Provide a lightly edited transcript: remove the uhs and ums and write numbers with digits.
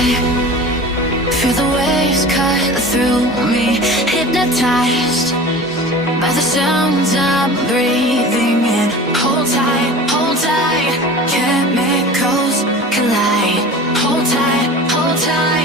Feel the waves cut through me, hypnotized by the sounds I'm breathing in. Hold tight, chemicals collide. Hold tight,